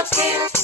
upstairs.